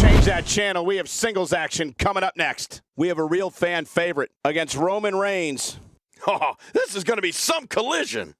Change that channel. We have singles action coming up next. We have a real fan favorite against Roman Reigns. Oh, this is going to be some collision.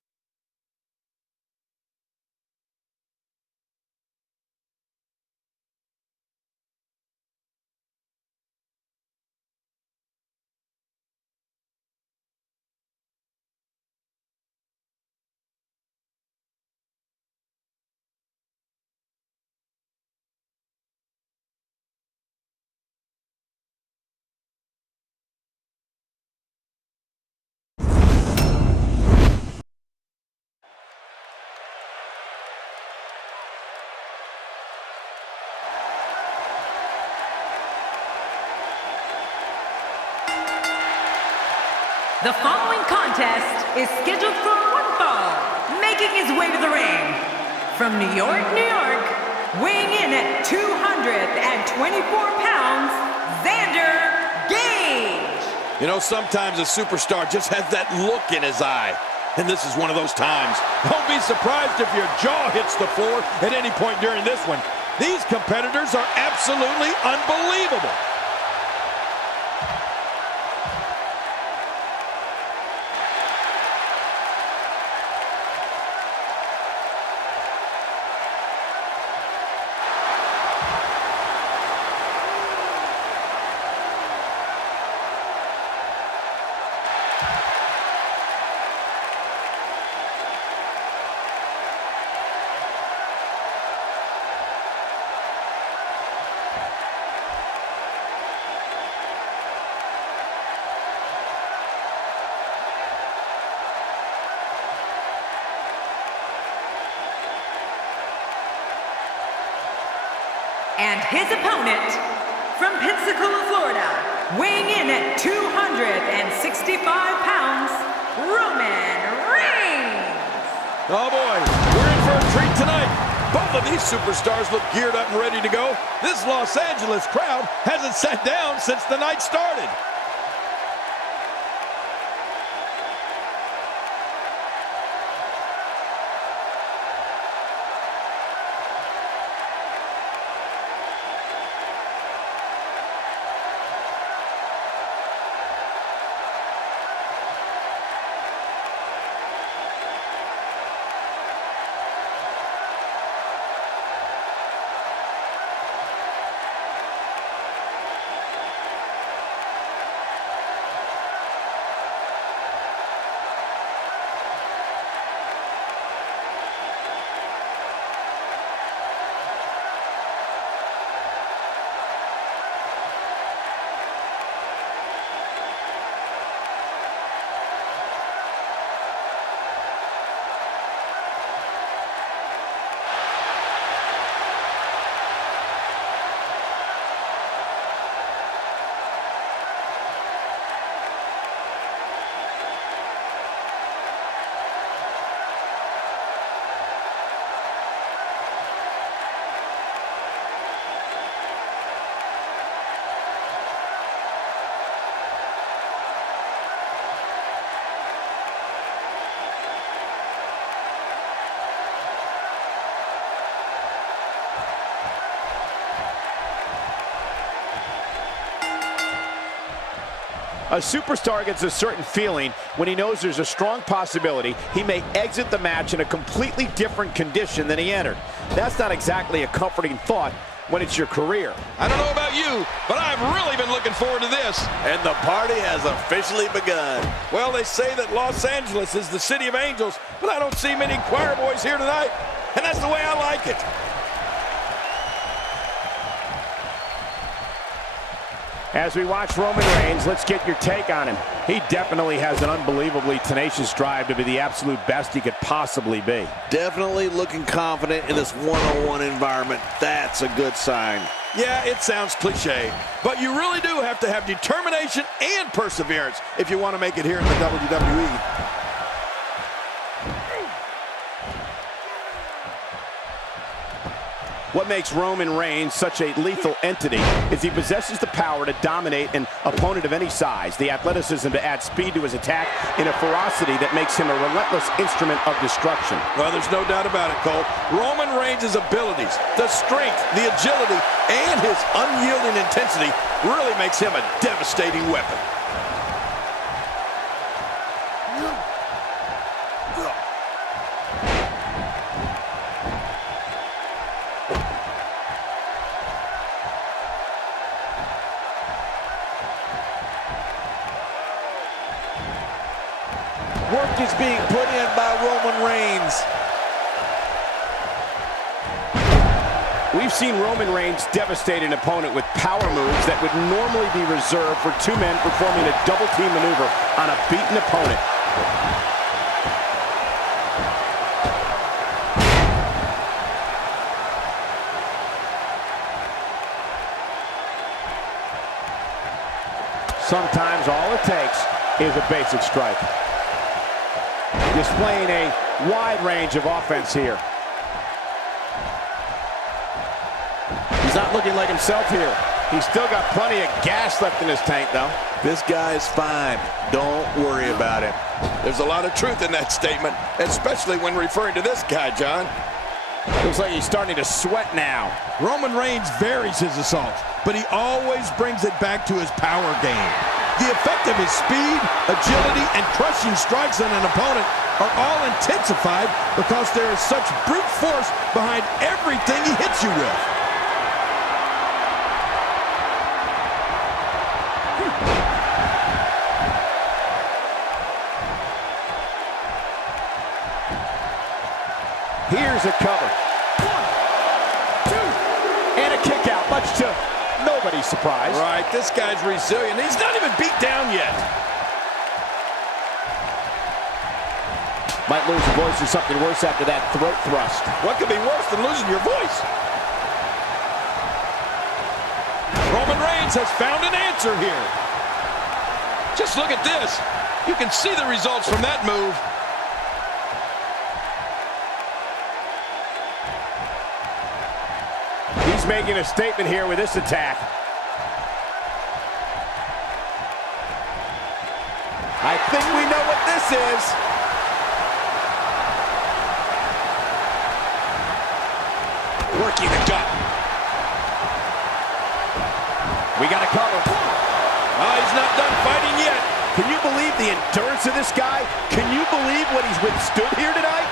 The following contest is scheduled for one fall, making his way to the ring. From New York, New York, weighing in at 224 pounds, Xander Gage. You know, sometimes a superstar just has that look in his eye. And this is one of those times. Don't be surprised if your jaw hits the floor at any point during this one. These competitors are absolutely unbelievable. And his opponent, from Pensacola, Florida, weighing in at 265 pounds, Roman Reigns. Oh boy, we're in for a treat tonight. Both of these superstars look geared up and ready to go. This Los Angeles crowd hasn't sat down since the night started. A superstar gets a certain feeling when he knows there's a strong possibility he may exit the match in a completely different condition than he entered. That's not exactly a comforting thought when it's your career. I don't know about you, but I've really been looking forward to this. And the party has officially begun. Well, they say that Los Angeles is the city of angels, but I don't see many choir boys here tonight, and that's the way I like it. As we watch Roman Reigns, let's get your take on him. He definitely has an unbelievably tenacious drive to be the absolute best he could possibly be. Definitely looking confident in this one-on-one environment. That's a good sign. Yeah, it sounds cliche, but you really do have to have determination and perseverance if you want to make it here in the WWE. What makes Roman Reigns such a lethal entity is he possesses the power to dominate an opponent of any size, the athleticism to add speed to his attack, and a ferocity that makes him a relentless instrument of destruction. Well, there's no doubt about it, Cole. Roman Reigns' abilities, the strength, the agility, and his unyielding intensity really makes him a devastating weapon. Work is being put in by Roman Reigns. We've seen Roman Reigns devastate an opponent with power moves that would normally be reserved for two men performing a double team maneuver on a beaten opponent. Sometimes all it takes is a basic strike. Displaying a wide range of offense here. He's not looking like himself here. He's still got plenty of gas left in his tank, though. This guy's fine. Don't worry about him. There's a lot of truth in that statement, especially when referring to this guy, John. Looks like he's starting to sweat now. Roman Reigns varies his assault, but he always brings it back to his power game. The effect of his speed, agility, and crushing strikes on an opponent are all intensified because there is such brute force behind everything he hits you with. Here's a cover. 1, 2, and a kick out, much to nobody's surprise. Right, this guy's resilient. He's not even beat down yet. Might lose a voice or something worse after that throat thrust. What could be worse than losing your voice? Roman Reigns has found an answer here. Just look at this. You can see the results from that move. He's making a statement here with this attack. I think we know what this is. Working the gut. We got a cover. Oh, he's not done fighting yet. Can you believe the endurance of this guy? Can you believe what he's withstood here tonight?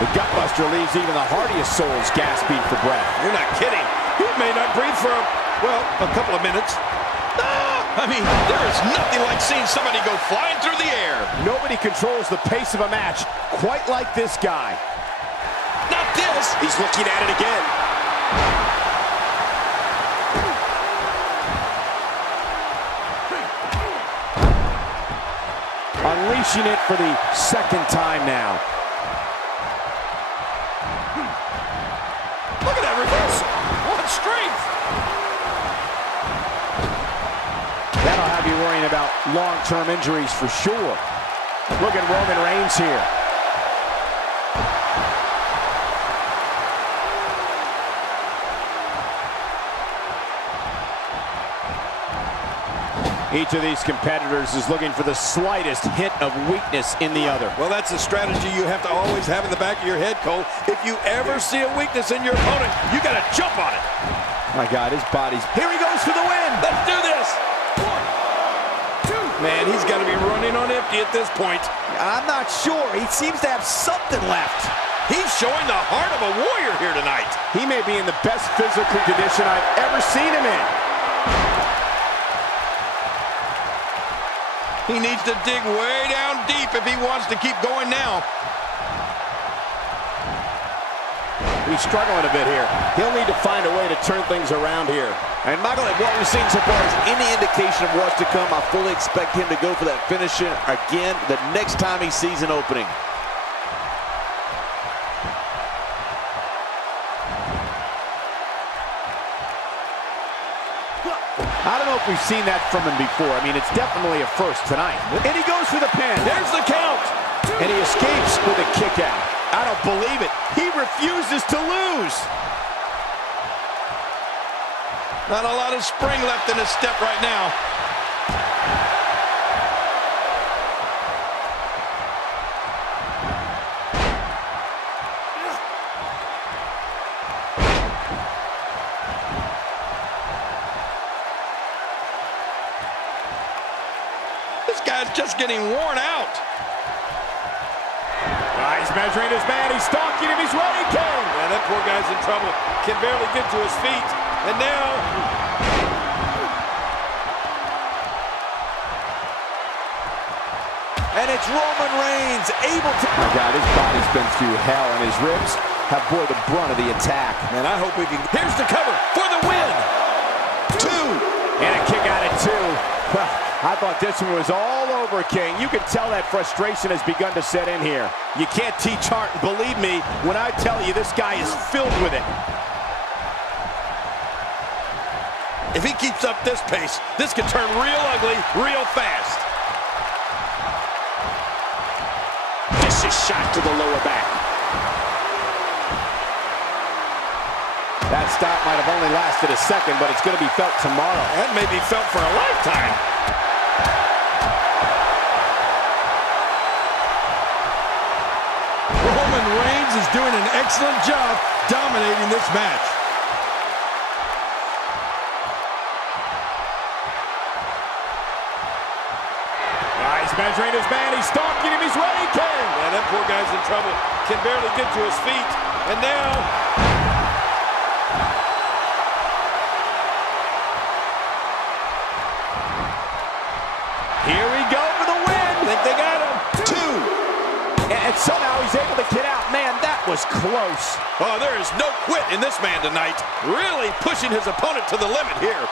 The gutbuster leaves even the hardiest souls gasping for breath. You're not kidding. He may not breathe for, well, a couple of minutes. I mean, there is nothing like seeing somebody go flying through the air. Nobody controls the pace of a match quite like this guy. Not this. He's looking at it again. Unleashing it for the second time now. Look at that reversal. What strength. That'll have you worrying about long-term injuries for sure. Look at Roman Reigns here. Each of these competitors is looking for the slightest hint of weakness in the other. Well, that's a strategy you have to always have in the back of your head, Cole. If you ever see a weakness in your opponent, you got to jump on it. My God, his body's... Here he goes for the win! Let's do this. 1, 2. Man, he's got to be running on empty at this point. I'm not sure. He seems to have something left. He's showing the heart of a warrior here tonight. He may be in the best physical condition I've ever seen him in. He needs to dig way down deep if he wants to keep going now. He's struggling a bit here. He'll need to find a way to turn things around here. And Michael, if what we've seen so far is any indication of what's to come, I fully expect him to go for that finisher again the next time he sees an opening. I don't know if we've seen that from him before. I mean, it's definitely a first tonight. And he goes for the pin. There's the count. 2, And he escapes with a kick out. I don't believe it. He refuses to lose. Not a lot of spring left in his step right now. This guy's just getting worn out. He's measuring his man. He's stalking him. He's running, King. Man, that poor guy's in trouble. Can barely get to his feet. And now... And it's Roman Reigns able to... Oh my God, his body's been through hell, and his ribs have bore the brunt of the attack. Man, I hope we can... Here's the cover for the win. 2. And a kick out at 2. Well, I thought this one was all over, King. You can tell that frustration has begun to set in here. You can't teach heart, and believe me when I tell you this guy is filled with it. If he keeps up this pace, this could turn real ugly real fast. Vicious shot to the lower back. That stop might have only lasted a second, but it's going to be felt tomorrow. That may be felt for a lifetime. Roman Reigns is doing an excellent job dominating this match. He's measuring his man. He's stalking him. He's running, King. Man, that poor guy's in trouble. Can barely get to his feet. And now... Here we go for the win. I think they got him. 2. And somehow he's able to get out. Man, that was close. Oh, there is no quit in this man tonight. Really pushing his opponent to the limit here.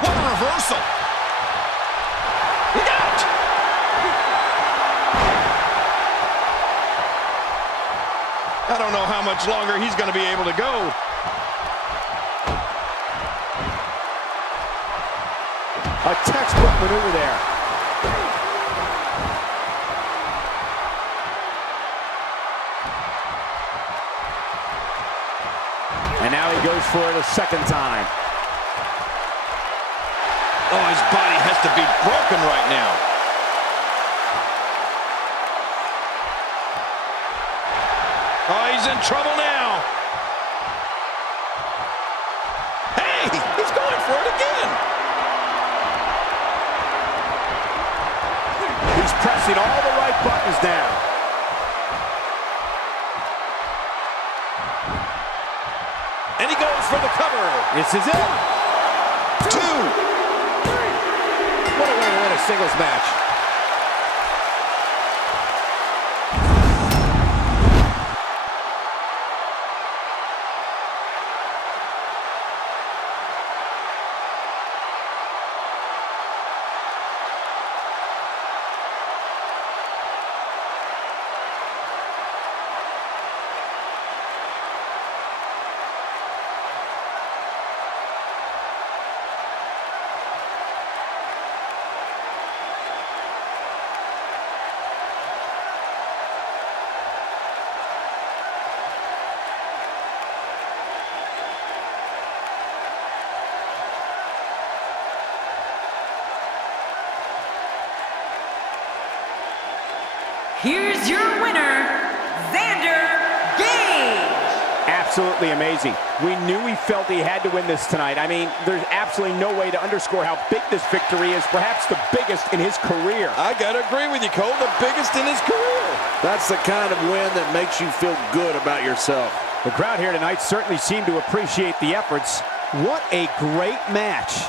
What a reversal. Look out! I don't know how much longer he's going to be able to go. A textbook maneuver there. And now he goes for it a second time. Oh, his body has to be broken right now. Oh, he's in trouble now. Hey, he's going for it again. He's pressing all the right buttons now. And he goes for the cover. This is it. 2. What a way to win a singles match. Here's your winner, Xander Gage. Absolutely amazing. We knew he felt he had to win this tonight. I mean, there's absolutely no way to underscore how big this victory is, perhaps the biggest in his career. I gotta agree with you, Cole, the biggest in his career. That's the kind of win that makes you feel good about yourself. The crowd here tonight certainly seemed to appreciate the efforts. What a great match.